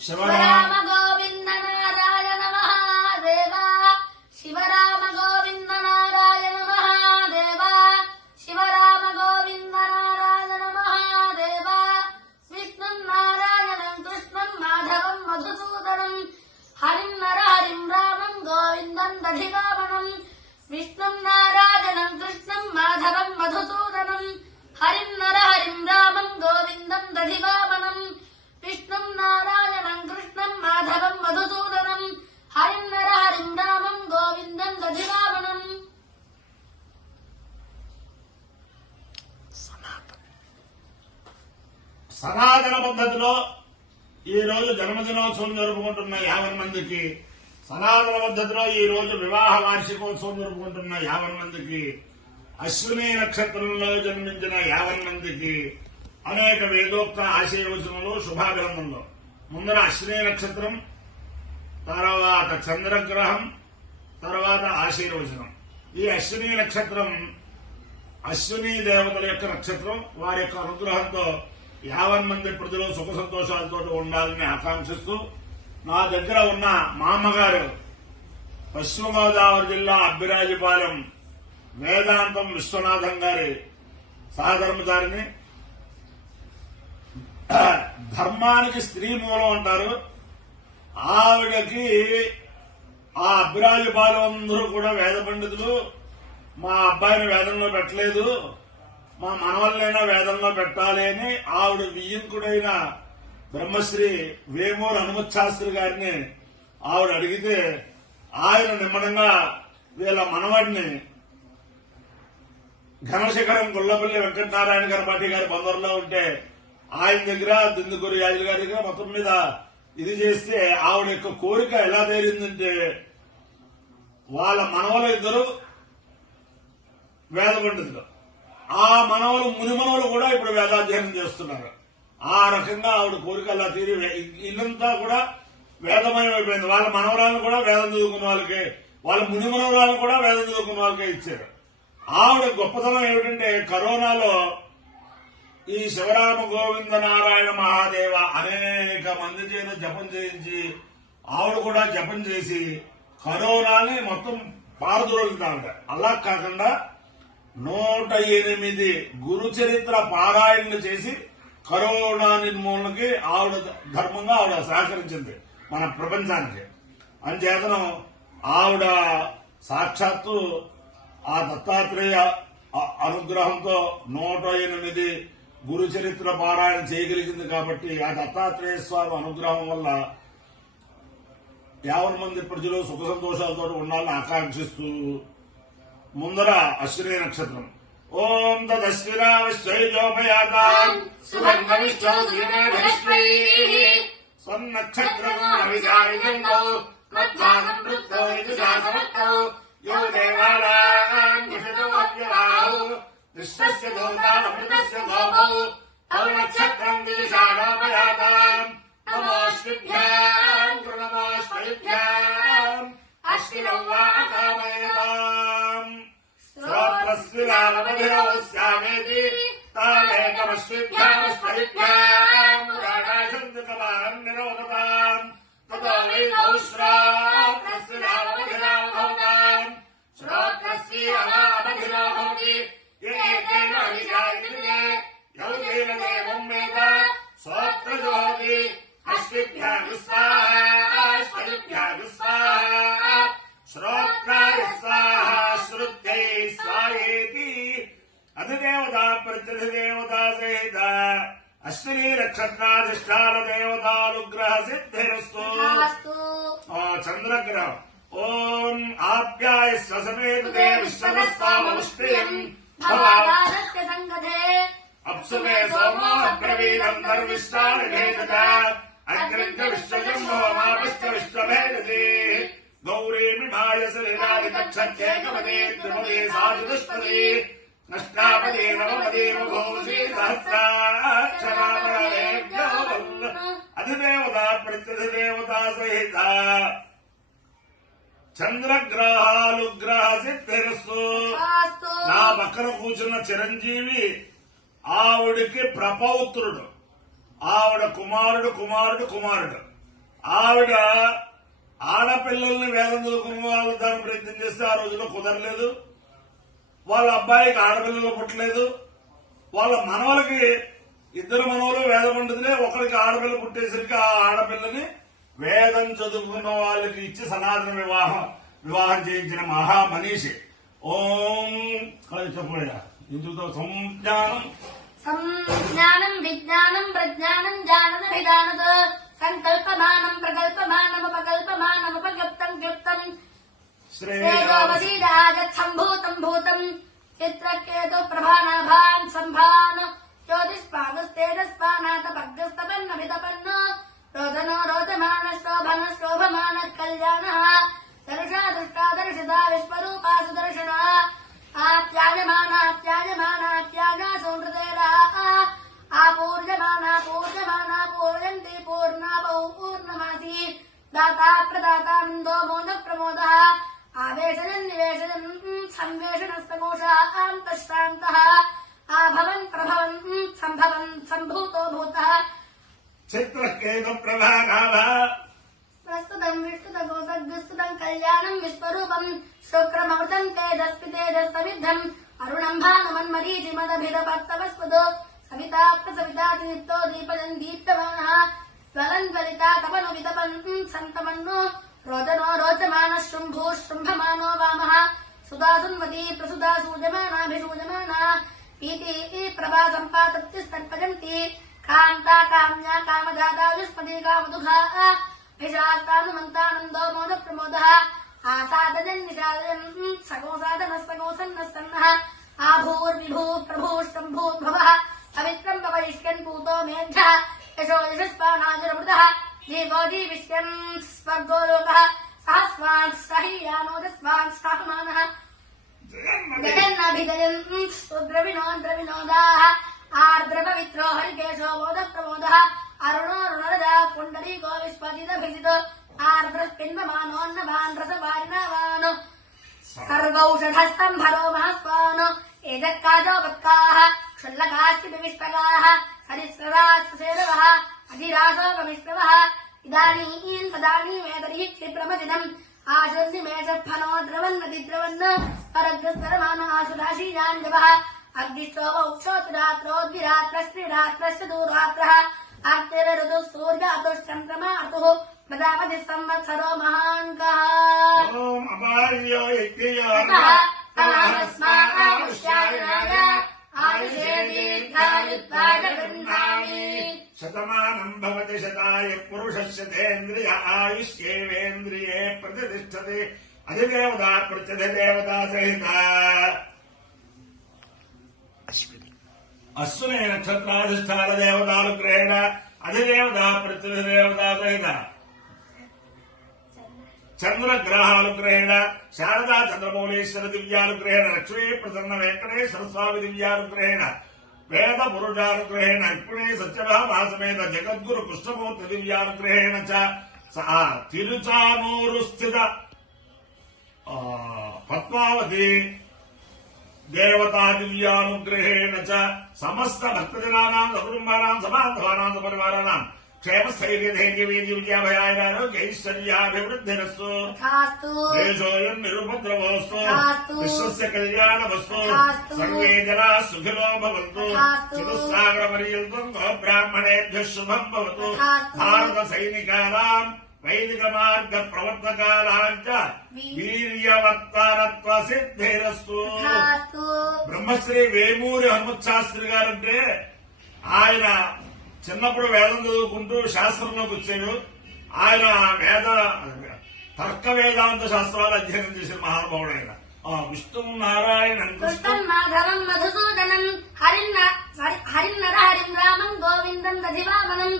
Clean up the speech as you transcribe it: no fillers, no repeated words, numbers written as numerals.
శివరామ గోవింద నారాయణ మహాదేవ శివరామ గోవింద నారాయణ మహాదేవ శివరామ గోవింద నారాయణ మహాదేవ విష్ణుం నారాయణం కృష్ణం మాధవం మధుసూదనం హరిం నరహరిం రామం గోవిందం దధివామనం విష్ణుం నారాయణం కృష్ణం మాధవం మధుసూదనం హరిం నరహరిం రామం గోవిందం దధివామనం విష్ణుం నారాయణం కృష్ణం మాధవం మధుసూదనం హరిం నరహరిం రామం గోవిందం దధివామనం. సనాతన పద్ధతిలో ఈ రోజు జన్మదినోత్సవం జరుపుకుంటున్న 50 మందికి, సనాతన పద్ధతిలో ఈ రోజు వివాహ వార్షికోత్సవం జరుపుకుంటున్న 50 మందికి, అశ్విని నక్షత్రంలో జన్మించిన 50 మందికి అనేక వేదోక్త ఆశీర్వచనలు, శుభాభినందనలు. ముందర అశ్విని నక్షత్రం, తర్వాత చంద్రగ్రహం, తర్వాత ఆశీర్వచనం. ఈ అశ్విని నక్షత్రం అశ్విని దేవతల యొక్క నక్షత్రం. వారి యొక్క అనుగ్రహంతో 50 మంది ప్రజలు సుఖ సంతోషాలతో ఉండాలని ఆకాంక్షిస్తూ, నా దగ్గర ఉన్న మా అమ్మగారు పశ్చిమ గోదావరి జిల్లా అబ్బిరాజుపాలెం వేదాంతం విశ్వనాథం గారి సహధర్మచారిని. ధర్మానికి స్త్రీ మూలం అంటారు. ఆవిడకి ఆ అబ్బిరాజుపాలెం అందరూ కూడా వేద పండితులు, మా అబ్బాయిని వేదంలో పెట్టలేదు, మా మనవల్లైనా వేదంలో పెట్టాలి అని ఆవిడ వియ్యంకుడైన బ్రహ్మశ్రీ వేమూరు హనుమత్ శాస్త్రి గారిని ఆవిడ అడిగితే, ఆయన నిమ్మడంగా వీళ్ళ మనవాడిని ఘనశిఖరం గుల్లపల్లి వెంకటనారాయణ గణపతి గారి బందరులో ఉంటే ఆయన దగ్గర, దిందుకూరు యాజుల గారి దగ్గర మొత్తం మీద ఇది చేస్తే ఆవిడ యొక్క కోరిక ఎలా తీరిందంటే, వాళ్ళ మనవలు ఇద్దరు వేద పండితులు, ఆ మనవలు మునిమనవలు కూడా ఇప్పుడు వేదాధ్యయనం చేస్తున్నారు. ఆ రకంగా ఆవిడ కోరిక అలా తీరి ఇల్లంతా కూడా వేదమయం అయిపోయింది. వాళ్ళ మనవరాలను కూడా వేదం చదువుకున్న వాళ్ళకి, వాళ్ళ మునిమనవరాలను కూడా వేదం చదువుకున్న వాళ్ళకే ఇచ్చారు. ఆవిడ గొప్పతనం ఏమిటంటే, కరోనాలో ఈ శివరామ గోవింద నారాయణ మహాదేవ అనేక మంది చేత జపం చేయించి, ఆవిడ కూడా జపం చేసి కరోనాని మొత్తం పారదోలుతాంట. అలా కాకుండా 108 గురు చరిత్ర పారాయణలు చేసి కరోనా నిర్మూలనకి ఆవిడ ధర్మంగా ఆవిడ సహకరించింది మన ప్రపంచానికి. అంచేతనం ఆవిడ సాక్షాత్తు ఆ దత్తాత్రేయ అనుగ్రహంతో 108 గురు చరిత్ర పారాయణ చేయగలిగింది. కాబట్టి ఆ దత్తాత్రేయ స్వామి అనుగ్రహం వల్ల 50 మంది ప్రజలు సుఖ సంతోషాలతో ఉండాలని ఆకాంక్షిస్తూ, ముందర అశ్విని నక్షత్రం. ఓం తదశ్వినా విశ్వైజోపయాతాం స్వన్నక్షత్రం అవిచారిజంతో మధ్యాహ్నం వృత్తో ఇతిశాసవత్తౌ యో దేవానాం విషదోవ్యవాహు విశ్వస్య దోతామృతస్య గోపౌ తౌ నక్షత్రం దిశానోపయాతాం నమోశ్విభ్యాం కృణమోశ్వైభ్యాం అశ్వినౌ వా అకామయతాం శ్రోత్రస్వినామధిరో స్యామేతి తామేకమశ్విభ్యామశ్వైభ్యాం పురాణాశందుకమాన్ నిరోధతాం తతో వై తౌ శ్రోత్రస్వినామధిరో భవతాం శ్రోత్రస్వి అమామధిరో భవతి ఏకేన విజాయతే యౌతేన దేవం వేద శ్రోత్రజోహతి అశ్విభ్యాం స్వాహా అశ్వైభ్యాం స్వాహా శ్రోత్రాయ స్వాహా శ్రుత్యై స్వాహేతి. అధిదేవత ప్రత్యధిదేవత సహిత అశ్విని నక్షత్రాధిష్టాన దేవతానుగ్రహ సిద్ధిరస్తు. చంద్రగ్రహం. ఓం ఆప్యాయ స్వసమేతే విశ్వమస్వామముష్టియం భవాదస్య సంగతే అప్సుమే సోమో అబ్రవీదం ధర్మిష్టానిభేదత అగ్నించ విశ్వజన్మో మాపశ్చ విశ్వభేదతి గౌరీమి భాయసలిలాది తక్షత్యేకపదే త్రిపదే సాధుష్పదే నష్టాపదే నవపదే బభూషి సహస్రాక్షరాపరేభ్యో అధిదేవత ప్రత్యధిదేవత సహిత చంద్రగ్రహాలుగ్రహ సిద్ధిరస్తు. నా పక్కన కూర్చున్న చిరంజీవి ఆవిడికి ప్రపౌత్రుడు, ఆవిడ కుమారుడు కుమారుడు కుమారుడు. ఆవిడ ఆడపిల్లల్ని వేదం చదువుకున్న వాళ్ళు దాని ప్రయత్నం చేస్తే ఆ రోజుల్లో కుదరలేదు. వాళ్ళ అబ్బాయికి ఆడపిల్లలు పుట్టలేదు. వాళ్ళ మనవలకి ఇద్దరు మనవలు వేద పండితులే, ఒకరికి ఆడపిల్ల పుట్టేసరికి ఆ ఆడపిల్లని వేదం చదువుకున్న వాళ్ళకి ఇచ్చి సనాతన వివాహం చేయించిన మహా మనీషి. ఓం చెప్పబోయా ఇందుతో సంజ్ఞానం సంజ్ఞానం విజ్ఞానం ప్రజ్ఞానం జానన విధానత సంకల్పమానం ప్రకల్పమానముపకల్పమానముపగప్తం క్లుప్తం శ్రేయోవసీదాగత్సంభూతం భూతం చిత్రకేతు ప్రభానాభాన్ సంభాన్ జ్యోతిష్పాగస్తేజస్పానాతపగ్రస్తపన్నభితపన్న రోదనో రోదమాన శోభన శోభమాన కళ్యాణ దర్శా దృష్టా దర్శితా విశ్వరూపా సుదర్శన ఆప్యాయమానాప్యాయమానాప్యాయా సౌహృదేరా ఆపూర్యమానా పూర్యమానా పూర్యంతి పూర్ణాపౌ పూర్ణమాసి దాతా ప్రదాతానందో మోద ప్రమోద ఆవేశనం నివేశనం సంవేషణస్తకోశాంతశ్రాంత ఆభవన్ ప్రభవన్ సంభవన్ సంభూతో భూత చిత్రకేతు ప్రభానాభ ప్రస్తుతం విష్ణుతో సద్గుస్తుతం కళ్యాణం విశ్వరూపం శుక్రమృతం తేజస్వి తేజస్సమిద్ధం అరుణం భానుమన్మరీచిమదభిదపత్తవస్పదో సవితా ప్రసవితా దీప్తో దీపజన్ దీప్తమానః జ్వలన్ జ్వలితా తపను వితపన్ సంతమన్ను రోదనో రోచమాన శృంభూ శృంభమానో వామః సుధా సున్వతి ప్రసుధా సూజమానాభిషూజమానా పీతి ప్రభా సంపాతప్తిస్తర్పజంతి కాంతా కామ్యా కామజాతా యుష్మతి కామదుఘా విశాస్తానుమంతానందో మోద ప్రమోద ఆసాదజన్ నిషాదజన్ సగోసాదనస్తగోసన్నస్తన్నః ఆభూర్విభూ ప్రభూ శంభూర్భవః పవిత్రం పవయిష్యన్ పూతో మేఘ యశో యశస్పానాజురమృతః జీవో జీవిష్యన్ స్వర్గో లోకః సహస్వాన్ సహీయానోదస్వాన్ సహమానః జగన్నాభిజయన్ సుద్రవినోద్రవినోదాః ఆర్ద్రపవిత్రో హరికేశో మోద ప్రమోదః అరుణో రుణరజా పుండరీకో విశ్వజిదభిజితో ఆర్ద్రస్పిన్వమానోన్నవాన్ రసవారిణవాన్ సర్వౌషధస్తంభరో మహస్వాన్ ఏజక్కాజోపత్కాః క్షుల్లకాశ్చిపివిష్టకాః సరిస్రరాశ్రుసేరవః అధిరాసోపమిష్ణవः ఇదానీం తదానీమేతరిః క్షిప్రమదినం ఆశుర్నిమేషఫలో ద్రవన్నతి ద్రవన్న పరగ్రస్వరమాన ఆశురాశీయాన్యవः అగ్నిష్టోమ ఉక్షోతిరాత్రోద్విరాత్రశ్రీరాత్రశ్చ దూరాత్రः ఆర్తిర ఋతు సూర్యాతుశ్చంద్రమా ఋతుః ప్రజాపతి సంవత్సరో మహాంకః ఓం అపార్యో యజ్ఞయో ఆయుషే దీర్ఘాయుత్వాయ గృహ్ణామి శతమానం భవతి శతాయ పురుషస్య తేంద్రియ ఆయుష్యేవేంద్రియే ప్రతిష్టతే అధిదేవతా ప్రత్యధిదేవతా సహిత అశ్విని నక్షత్రాధిష్టాన దేవతానుగ్రహేణ అధిదేవత ప్రత్యధిదేవత సహిత చంద్రగ్రహానుగ్రహేణ శారదా చంద్రమౌళేశ్వర దివ్యానుగ్రహేణ లక్ష్మీ ప్రసన్న వెంకటేశ్వర స్వామి దివ్యానుగ్రహేణ వేద పురుషానుగ్రహేణ ఇప్పుడే సత్యభామాసమేత జగద్గురు కృష్ణమూర్తి దివ్యానుగ్రహేణ చ తిరుచానూరు స్థిత పద్మావతి దేవతా దివ్యానుగ్రహేణ చ సమస్త భక్తజనానాం సకుటుంబానాం సమాధవానాం సపరివారాణం క్షేమస్థైర్యధైర్యవీర్య విద్యాభయారోగ్యైశ్వర్యాభివృద్ధిరస్తు తథాస్తు దేశోయం నిరుపద్రవోస్తు తథాస్తు విశ్వస్య కళ్యాణమస్తు తథాస్తు సర్వే జనా సుఖినో భవంతు తథాస్తు చతుస్సాగర పర్యంతం గోబ్రాహ్మణేభ్యః శుభం భవతు తథాస్తు భారత సైనికానాం వైదిక మార్గ ప్రవర్తకానాం చ వీర్యవర్తనత్వ సిద్ధిరస్తు తథాస్తు బ్రహ్మశ్రీ వేమూరి హనుమత్ శాస్త్రి గారంటే ఆయన చిన్నప్పుడు వేదం చదువుకుంటూ శాస్త్రంలోకి వచ్చాడు. ఆయన తర్క వేదాంత శాస్త్రాలు అధ్యయనం చేసిన మహానుభావుడు ఆయన. విష్ణు నారాయణన్ కృష్ణం మాధవం మధుసూదనం హరిన్నర హరిం రామం గోవిందం దధివామనం